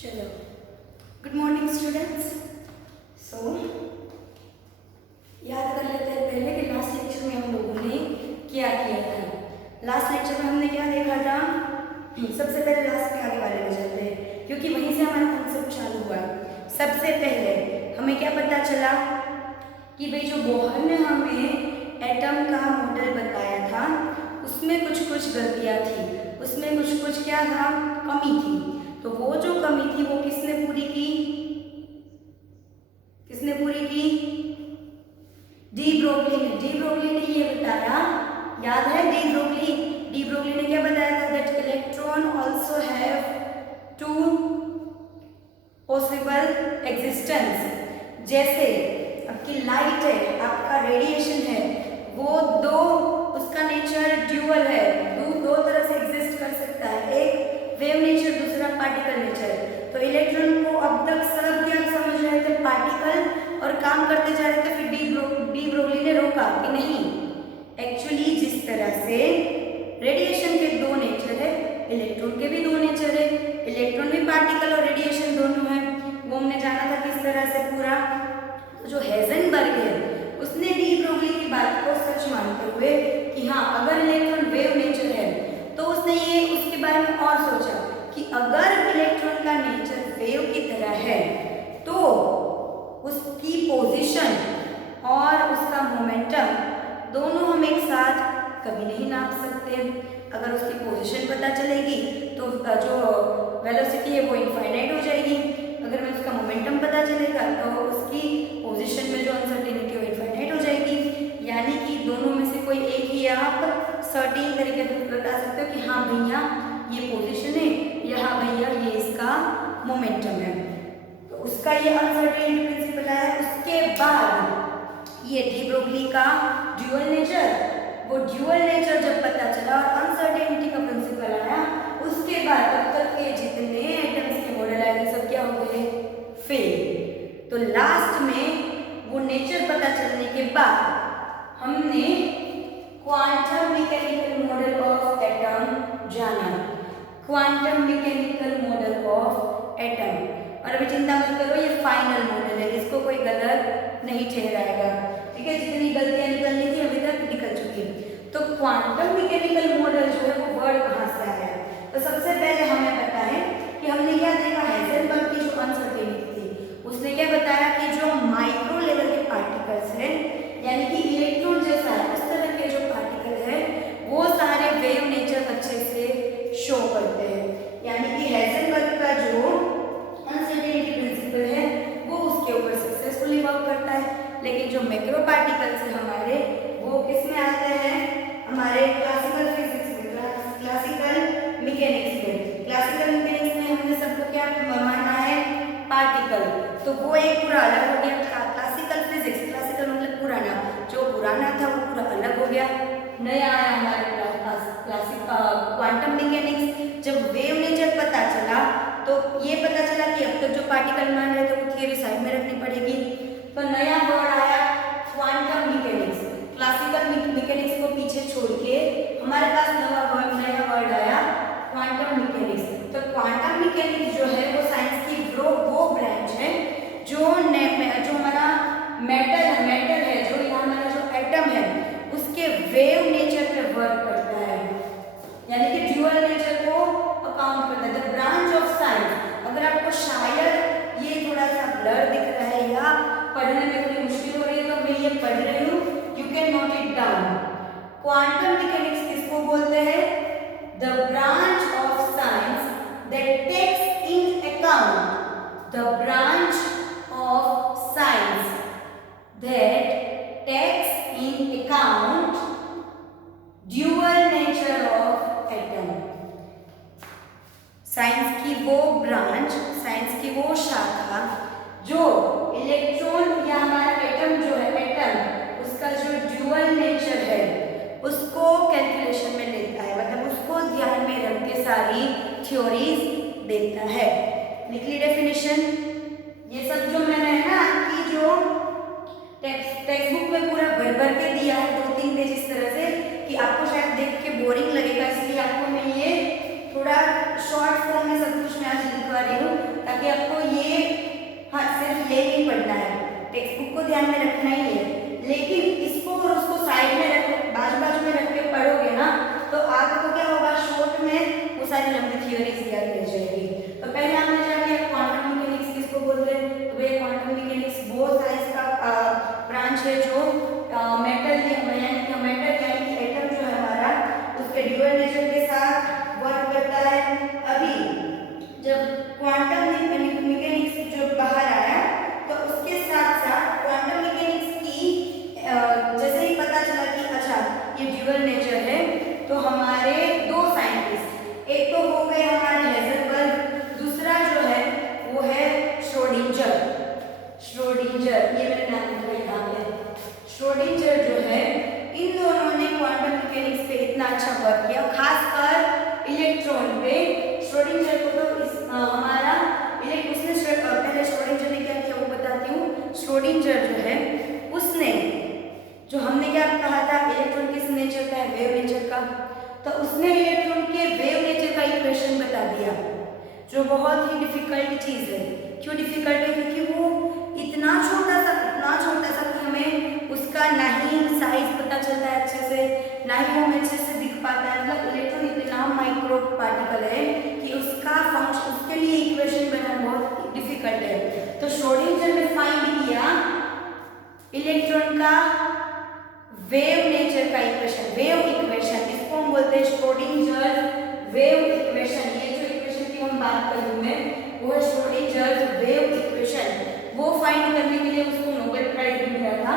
चलो, good morning students. सो याद कर लेते हैं पहले कि लास्ट लेक्चर में हम लोगों ने क्या किया था। लास्ट लेक्चर में हमने क्या देखा था। सबसे पहले लास्ट के आगे वाले में चलते हैं क्योंकि वहीं से हमारा कॉन्सेप्ट चालू हुआ। सबसे पहले हमें क्या पता चला कि भाई जो बोहर ने हमें एटम का मॉडल बताया था उसमें कुछ कुछ गलतियाँ थी, उसमें कुछ कुछ क्या था, कमी थी। तो वो जो कमी थी वो किसने पूरी की? किसने पूरी की? डी ब्रोगली ने। डी ब्रोगली ने ये बताया, याद है डी ब्रोगली? डी ब्रोगली ने क्या बताया था? That electron also have two possible existence. जैसे आपकी लाइट है, आपका रेडिएशन है, वो दो, उसका नेचर ड्यूअल है, दो तरह से एग्जिस्ट कर सकता है, एक वेव नेचर, दूसरा पार्टिकल नेचर। तो इलेक्ट्रॉन को अब तक सब क्या समझ रहे थे? पार्टिकल, और काम करते जा रहे थे। फिर डी ब्रोगली ने रोका कि नहीं, एक्चुअली जिस तरह से रेडिएशन के दो नेचर है, इलेक्ट्रॉन के भी दो नेचर है, इलेक्ट्रॉन भी पार्टिकल और रेडिएशन दोनों है। वो हमने जाना था किस तरह से पूरा। तो जो हेज़नबर्ग है उसने डी ब्रोगली की बात को सच मानते हुए कि हाँ अगर इलेक्ट्रॉन वेव नेचर है, तो उसने ये उसके बारे में और सोचा कि अगर इलेक्ट्रॉन का नेचर वेव की तरह है तो उसकी पोजीशन और उसका मोमेंटम दोनों हम एक साथ कभी नहीं नाप सकते। अगर उसकी पोजीशन पता चलेगी तो जो वेलोसिटी है वो इनफाइनाइट हो जाएगी। अगर हमें उसका मोमेंटम पता चलेगा तो उसकी पोजीशन में जो अनसर्टेनिटी है वो इनफाइनाइट हो जाएगी। यानी कि दोनों में से कोई एक ही आप सर्टेन तरीके से बता सकते हो कि हाँ भैया ये पोजीशन है या हाँ भैया ये इसका मोमेंटम है। तो उसका ये अनसर्टेनिटी प्रिंसिपल है। उसके बाद ये डी ब्रोगली का ड्यूअल नेचर, वो ड्यूअल नेचर जब पता चला और अनसर्टेनिटी का प्रिंसिपल आया, उसके बाद अब तक के जितने एटम्स के मॉडल आए सब क्या हो गए? फेल। तो लास्ट में वो नेचर पता चलने के बाद हमने quantum mechanical model of atom जाना। Quantum mechanical model of atom. और अभी चिंता मत करो, ये फाइनल मॉडल है, इसको कोई गलत नहीं ठहराएगा। ठीक है, जितनी गलतियां निकलनी थी अभी तक निकल चुकी। तो क्वांटम मैकेनिकल मॉडल जो है वो वर्ड कहाँ से आया? तो सबसे पहले हमें पता है कि हमने क्या देखा, हेज़नबर्ग की जो अनसर्टेनिटी थी उसने क्या बताया कि जो माइक्रो लेवल के पार्टिकल्स हैं, यानी कि इलेक्ट्रॉन जैसा है उस तरह के जो पार्टिकल है वो सारे वेव नेचर अच्छे से शो करते हैं। यानी कि हेज़नबर्ग का जो अनसर्टेनिटी प्रिंसिपल है वो उसके ऊपर सक्सेसफुली वर्क करता है। लेकिन जो मैक्रो पार्टिकल्स है हमारे, वो किस में आते हैं? हमारे क्लासिकल फिजिक्स में, क्लासिकल मैकेनिक्स में। क्लासिकल मैकेनिक्स में हमने सबको क्या माना है? पार्टिकल। तो वो एक पूरा अलग हो गया। क्लासिकल फिजिक्स, क्लासिकल मतलब पुराना, जो पुराना था वो पूरा अलग हो गया। नया आया हमारे क्वांटम मैकेनिक्स। जब वेव नेचर पता चला तो ये पता चला कि अब तक जो पार्टिकल मान रहे थे वो थियरी साइड में रखनी पड़ेगी। तो नया वर्ड आया क्वांटम मैकेनिक्स। क्लासिकल मैकेनिक्स को पीछे छोड़ के हमारे पास नया वर्ड आया क्वांटम मैकेनिक्स। तो क्वांटम मैकेनिक्स जो है वो साइंस की वो ब्रांच है जो हमारा मेटल है, जो यहाँ हमारा जो एटम है उसके वेव नेचर पे वर्क करता है, यानी कि ड्यूअल नेचर को अकाउंट करता है। The branch of science. अगर आपको शायद ये थोड़ा सा ब्लर दिख रहा है या पढ़ने में थोड़ी मुश्किल हो रही है तो मैं ये पढ़ रही हूँ, you can note it down. Quantum mechanics किसको बोलते हैं? The branch of science that takes in account, the branch of science that takes in account dual nature of atom. Science की वो ब्रांच, साइंस की वो शाखा जो इलेक्ट्रॉन या हमारा एटम जो है, एटम उसका जो ड्यूअल नेचर है उसको कैलकुलेशन में लेता है, मतलब उसको ध्यान में रख के सारी थ्योरीज देता है। लिख ली डेफिनेशन। ये सब जो मैंने है ना आपकी जो टेक्स्ट बुक में पूरा भर भर के दिया है 2-3 पेज इस तरह से कि आपको शायद देख के बोरिंग लगेगा, इसलिए आपको मैं ये थोड़ा शॉर्ट फॉर्म में सब कुछ मैं आज लिखवा रही हूँ ताकि आपको ये, हाँ सिर्फ ये नहीं पढ़ना है, टेक्स्ट बुक को ध्यान में रखना ही है, लेकिन इसको और उसको साइड में रख, बाजू बाजू में रख के पढ़ोगे ना तो आपको क्या होगा, शॉर्ट में वो सारी लंबी थियोरीज याद रह जाएगी। तो पहले हमने जान लिया क्वांटम मैकेनिक्स किसको बोलते हैं। तो भाई क्वांटम मैकेनिक्स वो साइंस का ब्रांच है जो मेटल यानी कि एटम जो है हमारा उसके ड्यूअल नेचर के साथ वर्क करता है। अभी जब क्वांटम मैकेनिक्स जो बाहर आया तो उसके साथ साथ क्वांटम मैकेनिक्स की जैसे ही पता चला कि अच्छा ये ड्यूअल नेचर है, तो हमारे दो साइंटिस्ट, एक तो हो गए हमारे हेज़लबर्ग, दूसरा जो है वो है श्रोडिंजर। ये मैंने नाम लिखा है यहाँ पे, श्रोडिंजर जो है, इन दोनों ने क्वांटम मैकेनिक्स पे इतना अच्छा वर्क किया, खासकर इलेक्ट्रॉन पे। श्रोडिंजर को तो हमारा उसने पहले श्रोडिंजर ने क्या किया वो बताती हूँ। श्रोडिंजर जो है उसने, जो हमने क्या कहा था इलेक्ट्रॉन किस नेचर का है, वेव नेचर का, तो उसने इलेक्ट्रॉन के वेव नेचर का इक्वेशन बता दिया, जो बहुत ही डिफिकल्ट चीज़ है। क्यों डिफिकल्ट है? क्योंकि वो इतना छोटा सा कि हमें उसका ना ही साइज पता चलता है अच्छे से, ना ही वो हमें अच्छे से दिख पाता है। मतलब इलेक्ट्रॉन इतना माइक्रो पार्टिकल है कि उसका फंक्शन, उसके लिए इक्वेशन बनाना बहुत डिफिकल्ट है। तो श्रोडिंजर ने फाइंड किया इलेक्ट्रॉन का वेव नेचर का इक्वेशन, इसको हम बोलते हैं श्रोडिंजर वेव इक्वेशन। ये जो इक्वेशन की हम बात कर रही हूँ वो है श्रोडिंजर वेव इक्वेशन। वो फाइंड करने के लिए उसको नोबेल प्राइज भी मिला था।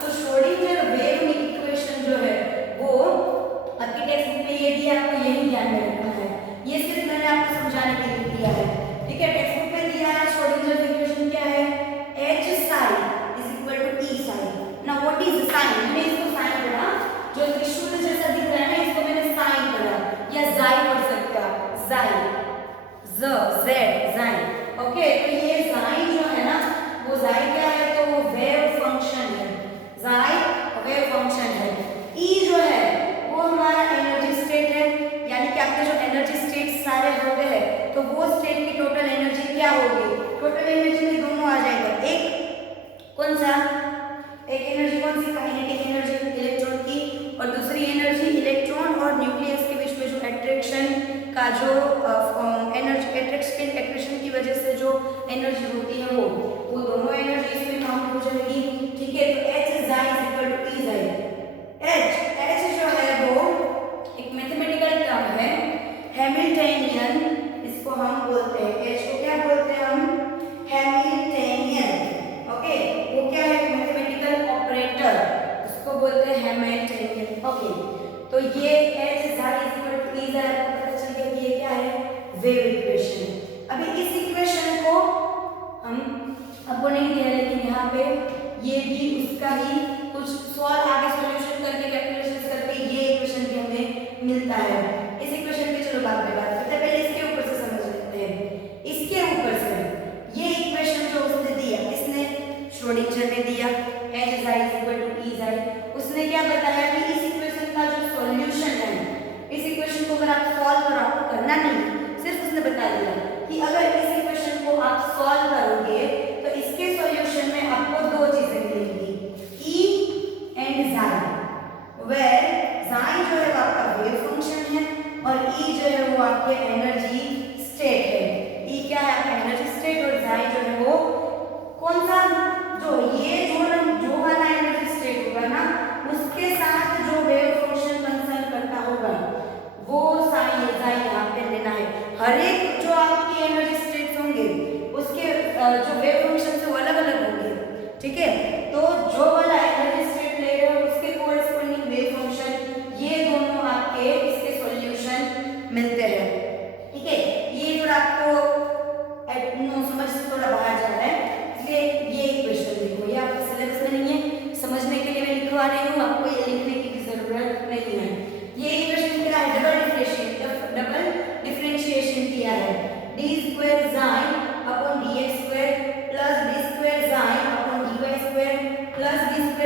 तो श्रोडिंजर वेव इक्वेशन जो है वो आपकी टेक्स्ट बुक में ये दिया, आपको यही ध्यान में रखना है। ये सिर्फ मैंने आपको समझाने के लिए दिया है, ठीक है। टेक्स्ट बुक में दिया है श्रोडिंजर इक्वेशन क्या है, H psi is equal to E psi। Now what is psi? मैंने इसको साइन पढ़ा, जो त्रिशूल जैसा दिख रहा है ना, इसको मैंने साइन पढ़ा, या जाई पढ़ सकते हो आप, जाई, ओके। तो ये जाई जो है ना, वो जाई क्या है, तो वो वेव फंक्शन है, जाई वेव फंक्शन है। E जो है वो हमारा एनर्जी स्टेट है, यानी कि आपके जो एनर्जी स्टेट सारे होते हैं तो वो स्टेट की टोटल एनर्जी क्या होगी, टोटल एनर्जी में दोनों आ जाएगा। एक कौन सा, एक एनर्जी कौन सी, काइनेटिक एनर्जी इलेक्ट्रॉन की, और दूसरी एनर्जी इलेक्ट्रॉन और न्यूक्लियस के बीच में जो अट्रैक्शन का जो एनर्जी, अट्रैक्शन की वजह से जो एनर्जी होती है वो दोनों एनर्जी इसमें काउंट हो जाएगी, ठीक है। तो H psi is equal to E psi। H जो है वो एक मैथमेटिकल टर्म है, हैमिल्टनियन इसको हम बोलते हैं। H को क्या बोलते हैं हम, हैमिल्टनियन, ओके। वो क्या है, मैथमेटिकल ऑपरेटर, उसको बोलते हैं हैमिल्टनियन, ओके। तो ये H psi is equal to E psi, आपको पता चल गया कि ये क्या है, वेव इक्वेशन। अभी इस इक्वेशन को हम, आपको नहीं दिया लेकिन यहाँ पे ये भी उसका ही कुछ सॉल्व आगे सॉल्यूशन करके कैलकुलेशन करके ये इक्वेशन भी हमें मिलता है। इस इक्वेशन की चलो बाद में बात करते हैं, पहले इसके ऊपर से समझ लेते हैं। इसके ऊपर से ये इक्वेशन जो उसने दिया, इसने श्रोडिंजर ने दिया H psi is equal to E psi, उसने क्या बताया कि इस इक्वेशन का जो सॉल्यूशन है, इस इक्वेशन को अगर आप सॉल्व करो, आपको करना नहीं, सिर्फ उसने बता दिया कि अगर इस इक्वेशन को आप सॉल्व करोगे तो इसके सॉल्यूशन में आपको दो चीजें मिलेंगी, E and psi, where psi जो है वो आपका वेव फंक्शन है और E जो है वो आपके एनर्जी स्टेट है। E क्या है, आपका एनर्जी स्टेट, और psi जो है वो कौन सा, जो ये जो वाला एनर्जी स्टेट होगा ना, उसके साथ जो वेव फंक्शन कंसर्न करता होगा वो psi यहाँ पे लेना है। हर एक जो आपकी एनर्जी स्टेट्स होंगे उसके जो वेव फंक्शन से वो अलग अलग होंगे, ठीक है। तो जो वाला एनर्जी स्टेट ले रहे हो उसके कोरस्पॉन्डिंग वेव फंक्शन, ये दोनों आपके इसके सॉल्यूशन मिलते हैं, ठीक है। ये थोड़ा आपको समझ से थोड़ा बाहर जा रहा है, इसलिए ये इक्वेशन देखो, ये आपके सिलेबस में नहीं है, समझने के लिए मैं लिखवा रही हूँ, आपको ये लिखने की जरूरत नहीं है। ये इक्वेशन क्या है, डबल डिफरेंशिएशन किया है, d square psi upon dx square plus d square psi upon dy square plus d square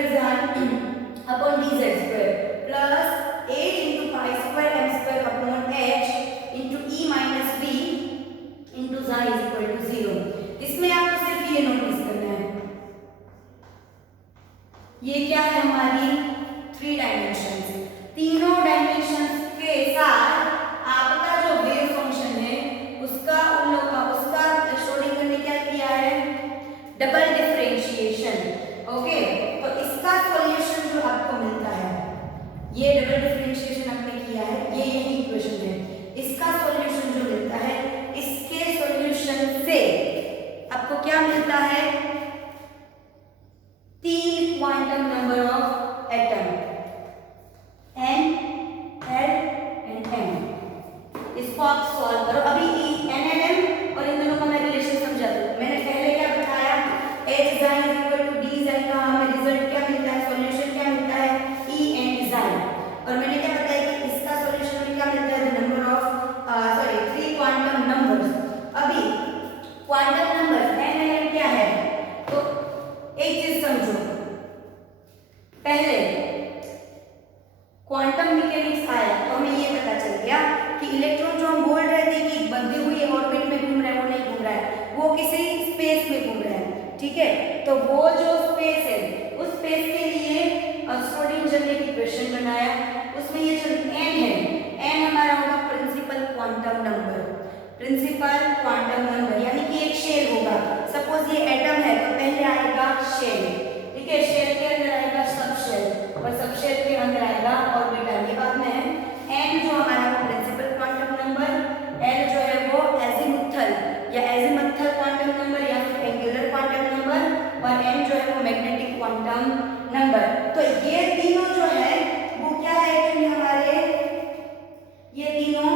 principal quantum number, यानी कि एक शेल होगा। सपोज ये एटम है तो पहले आएगा शेल, ठीक है, शेल के अंदर आएगा सब शेल और सब शेल के अंदर आएगा ऑर्बिटल। ये बात में है। एन जो हमारा वो प्रिंसिपल क्वांटम नंबर, एल जो है वो एजीमुथल या एजीमुथल क्वांटम नंबर या फिर एंगुलर क्वांटम नंबर, और एन जो है वो मैग्नेटिक क्वांटम नंबर। तो ये तीनों जो है वो क्या है कि हमारे ये तीनों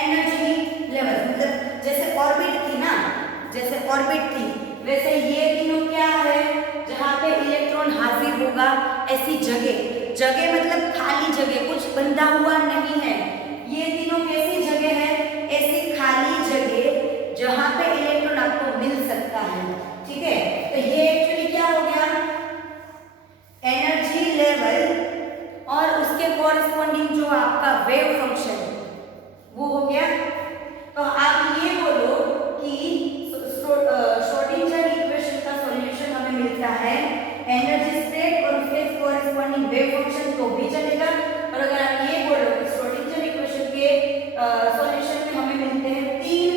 एनर्जी लेवल, मतलब जैसे ऑर्बिट थी ना, जैसे ऑर्बिट थी वैसे ये तीनों क्या है, जहाँ पे इलेक्ट्रॉन हाजिर होगा ऐसी जगह, जगह मतलब खाली जगह, कुछ बंधा हुआ नहीं है। ये तीनों कैसी जगह है, ऐसी खाली जगह जहाँ पे इलेक्ट्रॉन आपको मिल सकता है, ठीक है। तो ये एक्चुअली क्या हो गया, एनर्जी लेवल और उसके कॉरेस्पॉन्डिंग जो आपका वेव फंक्शन वो हो गया। तो आप ये बोलो कि श्रोडिंगर इक्वेशन का सॉल्यूशन हमें मिलता है एनर्जी स्टेट और उसके कॉरेस्पॉन्डिंग वेव फंक्शन तो भी चलेगा, और अगर आप ये बोलो कि श्रोडिंगर इक्वेशन के सॉल्यूशन में हमें मिलते हैं 3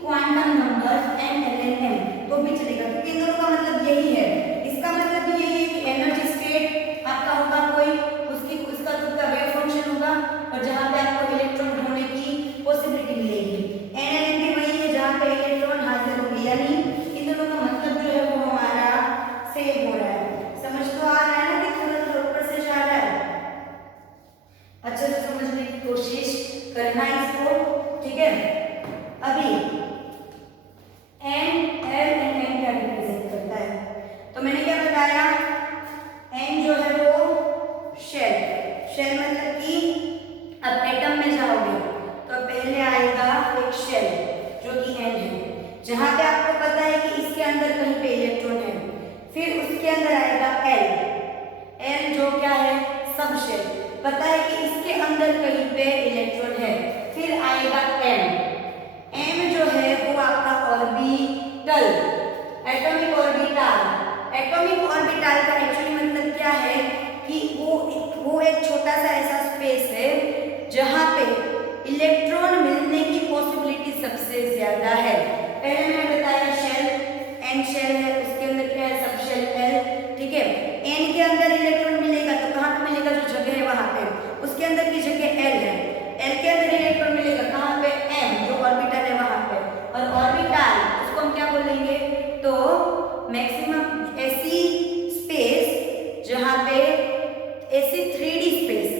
quantum number n l n m तो भी चलेगा, क्योंकि इन दोनों का मतलब यही है। इसका मतलब भी यही है कि एनर्जी स्टेट आपका होगा कोई, उसका खुद का वेव फंक्शन होगा और जहाँ पे आपको इलेक्ट्रॉन ढूंढने की पॉसिबिलिटी मिलेगी। एनएलएम भी वही है जहाँ पे इलेक्ट्रॉन हाजिर होंगे, यानी इन दोनों का मतलब जो है वो हमारा सेम हो रहा है। समझ तो आ रहा है ना कि थोड़ा सा ऊपर से जा रहा है, अच्छे से समझने की कोशिश करना इसको, ठीक है। अभी एन एल एंड एन क्या रिप्रेजेंट करता है, तो मैंने क्या बताया, एन जो है वो शेल, शेल मतलब कि अब एटम में जाओगे तो पहले आएगा एक शेल जो कि एन है, जहां पे आपको पता है कि इसके अंदर कहीं पे इलेक्ट्रॉन है। फिर उसके अंदर आएगा एल, एल जो क्या है सब शेल, पता है कि इसके अंदर कहीं पे इलेक्ट्रॉन है। फिर आएगा एम, एम जो है वो आपका orbital, atomic orbital. Atomic orbital का एक्चुअली मतलब क्या है कि वो एक छोटा सा ऐसा स्पेस है जहां पे इलेक्ट्रॉन मिलने की पॉसिबिलिटी सबसे ज्यादा है। पहले मैंने बताया शेल, एन शेल है, उसके अंदर क्या है सब शेल एल, ठीक है। एन के अंदर इलेक्ट्रॉन मिलेगा तो कहाँ पे मिलेगा, जो जगह है वहां पे, उसके अंदर की जगह एल है। एल के अंदर इलेक्ट्रॉन मिलेगा कहाँ पे, एम जो ऑर्बिटल है वहां पे, और ऑर्बिटल उसको हम क्या बोलेंगे, तो मैक्सिमम ऐसी स्पेस जहां पे ऐसी 3D स्पेस,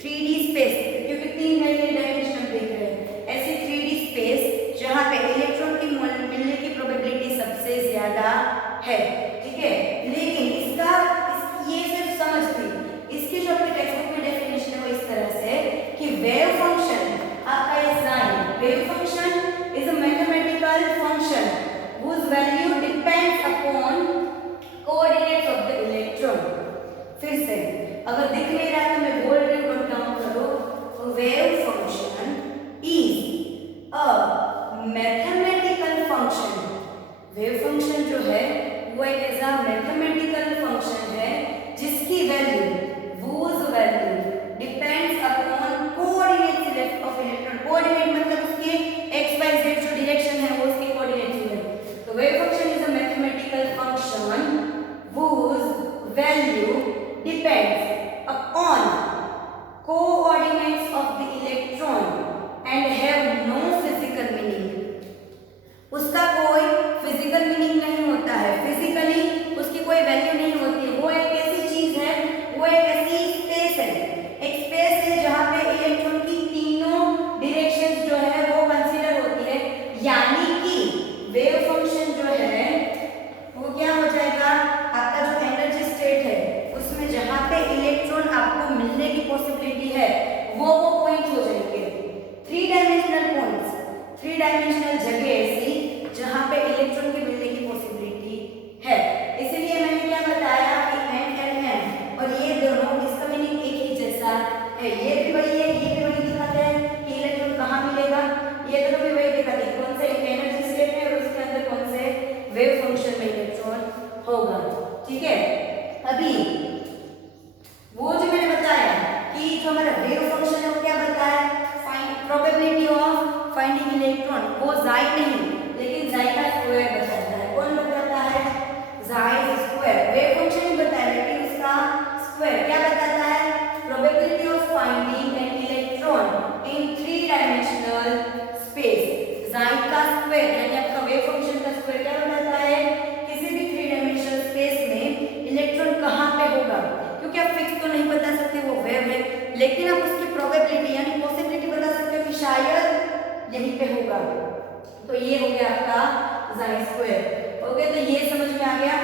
3D स्पेस क्योंकि 3 डायमेंशनल देख रहे हैं, ऐसी 3D स्पेस जहां पे इलेक्ट्रॉन की मिलने की प्रोबेबिलिटी सबसे ज्यादा है, ठीक है। लेकिन ये सिर्फ समझ थी, इसकी जो अपनी टेक्स्ट बुक में डेफिनेशन है वो इस तरह से कि वेव फंक्शन आपका ये psi, wave function is a mathematical function whose value depends upon coordinates of the electron। फिर से अगर दिख नहीं रहा है तो मैं बोल रही हूँ, काउंट करो, wave function is a mathematical function. Wave function जो है वो एक ऐसा मैथमेटिकल फंक्शन है जिसकी value, whose value depends upon coordinates of electron। Coordinate मतलब उसके x y z जो डायरेक्शन है वो उसके कोऑर्डिनेट है। तो wave function is a mathematical function whose value depends upon coordinates of the electron and have no physical meaning। उसका कोई फिजिकल मीनिंग नहीं होता है, फिजिकली उसकी कोई वैल्यू नहीं होती है। वो एक ऐसी चीज है, वो एक ऐसी स्पेस है, एक स्पेस है जहाँ पे इलेक्ट्रॉन की तीनों डायरेक्शंस जो है वो कंसीडर होती है। यानी कि वेव फंक्शन जो है वो क्या हो जाएगा, आपका जो एनर्जी स्टेट है उसमें जहाँ पे इलेक्ट्रॉन आपको मिलने की पॉसिबिलिटी है वो पॉइंट हो जाएंगे, 3 डायमेंशनल पॉइंट्स, 3 डायमेंशनल जगह ऐसी जहां पे इलेक्ट्रॉन के मिलने की पॉसिबिलिटी है। इसीलिए मैंने क्या बताया कि एन एल एम और ये दोनों इसका मीनिंग एक ही जैसा है। ये भी वही है, ये भी वही दिखाता है कि इलेक्ट्रॉन कहाँ मिलेगा, ये दोनों भी वही दिखाते हैं कौन से एनर्जी स्टेट है और उसके अंदर कौन से वेव फंक्शन में इलेक्ट्रॉन होगा, ठीक है। अभी वो जो मैंने बताया कि जो हमारा वेव फंक्शन है वो क्या बताया, find probability of finding finding electron, वो जाई नहीं लेकिन जाई का स्क्वायर बताता है। कौन बताता है? जाई स्क्वायर। वेव फंक्शन ही बताया लेकिन उसका स्क्वायर क्या बताता है? Probability of finding N electron in 3 dimensional space. जाई का स्क्वायर यानी आपका वेव फंक्शन का स्क्वायर क्या बताता है? किसी भी 3 डायमेंशनल स्पेस में इलेक्ट्रॉन कहाँ पे होगा, क्योंकि आप फिक्स तो नहीं बता सकते वो वेव है, लेकिन आप उसकी प्रोबेबिलिटी यानी पॉसिबिलिटी बता सकते हो कि शायद यहीं पे होगा। तो ये हो गया आपका जाई स्क्वायर। ओके, तो ये समझ में आ गया।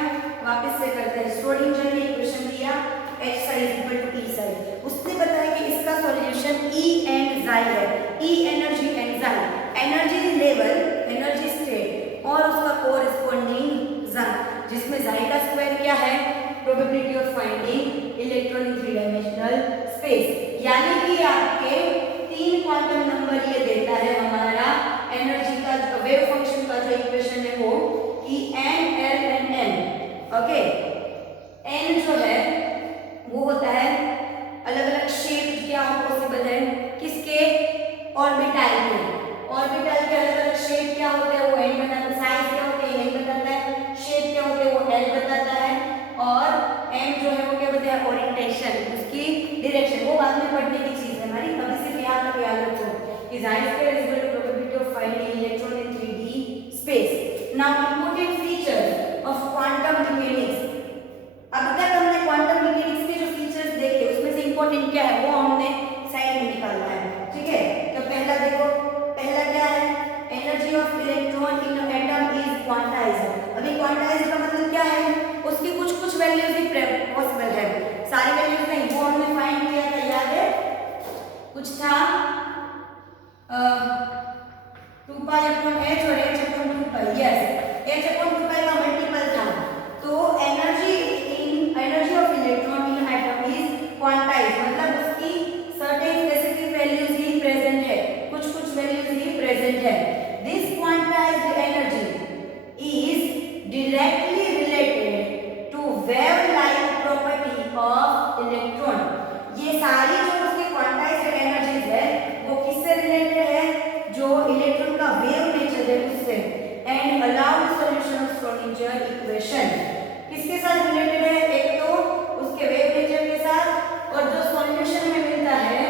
वापस से करते हैं। श्रोडिंगर ने इक्वेशन दिया H psi = E psi। उसने बताया कि इसका सॉल्यूशन E एंड जाई है। E एनर्जी एंड जाई एनर्जी लेवल, एनर्जी स्टेट और उसका कोरिस्पोंडिंग जाई, जिसमें जाई का स्क्वायर क्या है? Probability of finding electron in 3 dimensional space. यानी कि आपके 3 क्वांटम नंबर ये देता है हमारा एनर्जी का वेव फंक्शन का जो इक्वेशन है वो कि n l and n। Okay, n जो है वो होता है अलग अलग शेप क्या हो पॉसिबल है किसके? ऑर्बिटल के। ऑर्बिटल के अलग अलग शेप क्या होते हैं वो n बताता है, साइज क्या होते हैं n बताता है, शेप क्या होते हैं वो l बताता है, और m जो है वो क्या बताता है? ओरिएंटेशन, उसकी डायरेक्शन। वो बाद में पढ़ने की चीज है हमारी, अभी सिर्फ यहाँ तक याद रखो कि psi square is equal to probability of finding electron in 3D space. Now important features of quantum mechanics. अब तक हमने क्वांटम मैकेनिक्स के जो फीचर्स देखे उसमें से इंपॉर्टेंट क्या है वो हमने साइड में निकालना है। ठीक है, तो पहला देखो, पहला क्या है? Energy of electron in atom is quantized. अभी क्वांटाइज्ड का मतलब क्या है? उसकी कुछ वैल्यूज ही पॉसिबल है, सारी वैल्यूज नहीं। वो हमने फाइंड किया था, याद है? कुछ था 2 पाई अपॉन h और h upon 2 pi. Yes, h upon 2 pi का मल्टीपल था। तो energy of electron in atom is quantized, मतलब उसकी सर्टेन स्पेसिफिक वैल्यूज ही प्रेजेंट है, कुछ वैल्यूज ही प्रेजेंट है। This quantized energy is directly related to wave like property of electron. ये सारी जो उसकी क्वांटाइज्ड एनर्जीज है वो किससे रिलेटेड है? जो इलेक्ट्रॉन का वेव नेचर है उससे। And allowed solution of Schrodinger equation किसके साथ रिलेटेड है? एक तो उसके वेव नेचर के साथ, और जो सॉल्यूशन में मिलता है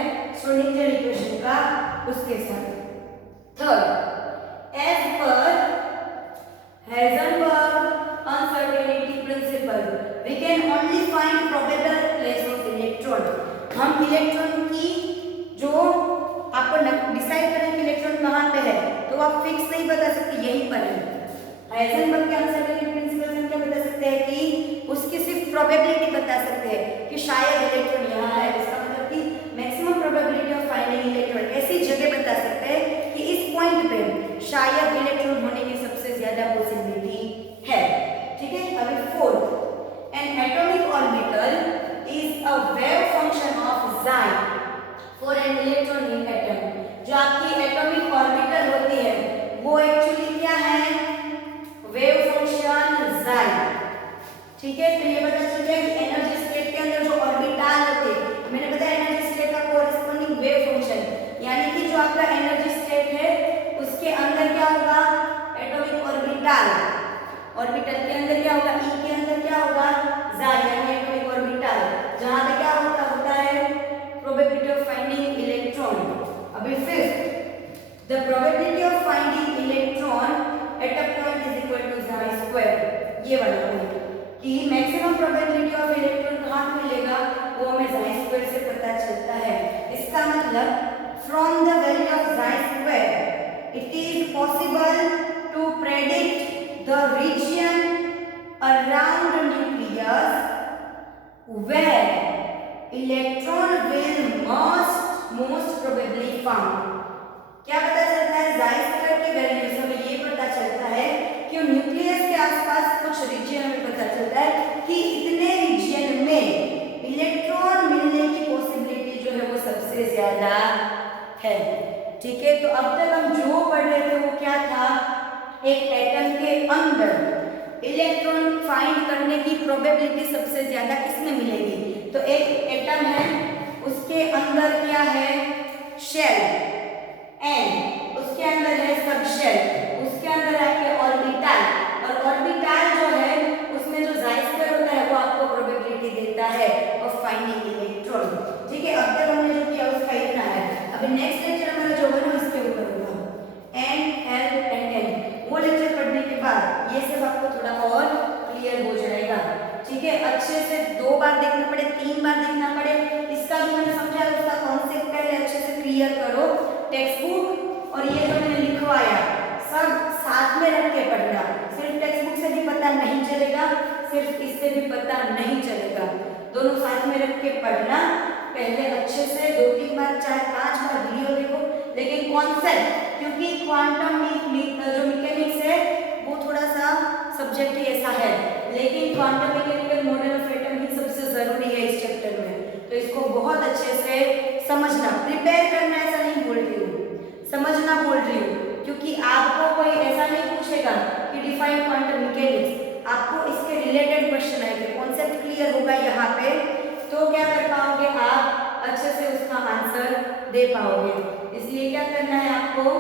श्रोडिंगर इक्वेशन का उसके साथ। Third, as per Heisenberg uncertainty principle we can only find probable place of electron. हम इलेक्ट्रॉन की जो आपको डिसाइड करें कि इलेक्ट्रॉन कहाँ पे है, तो आप फिक्स नहीं बता सकते यहीं पर है। हाइजेनबर्ग के अनसर्टेनिटी प्रिंसिपल से हम क्या बता सकते हैं कि उसकी सिर्फ प्रोबेबिलिटी बता सकते हैं कि शायद इलेक्ट्रॉन यहाँ है। इसका मतलब कि maximum probability of finding electron ऐसी जगह बता सकते हैं कि इस पॉइंट पे शायद इलेक्ट्रॉन होने की सबसे ज्यादा पॉसिबिलिटी है। ठीक है, अभी fourth, an atomic orbital is a wave function of psi for an electron in atom. जो आपकी एटॉमिक ऑर्बिटल होती है वो एक्चुअली क्या है? वेव फंक्शन जाई। ठीक है, तो ये पता चल गया कि एनर्जी स्टेट के अंदर जो ऑर्बिटल होते हैं, मैंने बताया एनर्जी स्टेट का कोरिस्पोंडिंग वेव फंक्शन, यानी कि जो आपका एनर्जी स्टेट है उसके अंदर क्या होगा? Atomic orbital. ऑर्बिटल के अंदर क्या होगा? ई के अंदर क्या होगा? जाई यानी एटॉमिक ऑर्बिटल, जहां पे क्या होता है? Probability of finding electron. अभी fifth, the probability of finding electron at a point is equal to psi square. ये वाला पॉइंट कि मैक्सिमम प्रोबेबिलिटी ऑफ इलेक्ट्रॉन कहाँ मिलेगा वो हमें जाई स्क्वायर से पता चलता है। इसका मतलब from the value of psi square it is possible to predict the region around nucleus where electron will most probably found। क्या पता चलता है? जाई स्क्वायर की वैल्यू से हमें ये पता चलता है कि न्यूक्लियस के आसपास कुछ रीजन हमें पता चलता है कि इतने रीजन में इलेक्ट्रॉन मिलने की पॉसिबिलिटी जो है वो सबसे ज्यादा है। ठीक है, तो अब तक हम जो पढ़ रहे थे वो क्या था? एक एटम के अंदर इलेक्ट्रॉन फाइंड करने की प्रोबेबिलिटी सबसे ज्यादा किसमें मिलेगी? तो एक एटम है उसके अंदर क्या है? शेल, एंड उसके उसके अंदर है सबशेल, उसके अंदर आपके ऑर्बिटल, और ऑर्बिटल जो है उसमें जो ज़ाइस्फीयर होता है वो आपको प्रोबेबिलिटी देता है ऑफ फाइंडिंग इलेक्ट्रॉन। ठीक है, अब तक हमने जो किया उसका इतना है। अभी नेक्स्ट लेक्चर हमारा जो होगा ना उसके ऊपर होगा एन एल एंड एन। वो लेक्चर पढ़ने के बाद ये सब आपको थोड़ा और क्लियर हो जाएगा। ठीक है, अच्छे से 2 बार देखना पड़े, 3 बार देखना पड़े, इसका जो मैंने समझाया उसका कॉन्सेप्ट पहले अच्छे से क्लियर करो। टेक्स्ट बुक और ये जो मैंने लिखवाया सब साथ में रख के पढ़ना। सिर्फ टेक्स्ट बुक से भी पता नहीं चलेगा, सिर्फ इससे भी पता नहीं चलेगा, दोनों साथ में रख के पढ़ना। पहले अच्छे से 2-3 बार चाहे 5 बार वीडियो देखो, लेकिन कॉन्सेप्ट, क्योंकि क्वांटम जो मैकेनिक्स है वो थोड़ा सा सब्जेक्ट ही ऐसा है, लेकिन quantum mechanical model of atom ही सबसे जरूरी है इस चैप्टर में। तो इसको बहुत अच्छे से समझना, प्रिपेयर करना ऐसा नहीं बोल रही हूँ, समझना बोल रही हूँ, क्योंकि आपको कोई ऐसा नहीं पूछेगा कि डिफाइन क्वांटम मैकेनिक्स, आपको इसके रिलेटेड क्वेश्चन आएंगे। कॉन्सेप्ट क्लियर होगा यहाँ पे तो क्या कर पाओगे आप, अच्छे से उसका आंसर दे पाओगे। इसलिए क्या करना है आपको,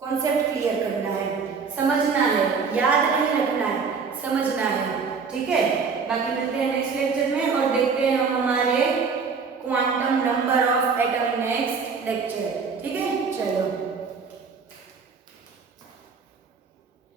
कॉन्सेप्ट क्लियर करना है, समझना है, याद नहीं रखना है, समझना है। ठीक है, बाकी मिलते हैं नेक्स्ट लेक्चर में और देखते हैं हम हमारे quantum number of atom next lecture. ठीक है, चलो।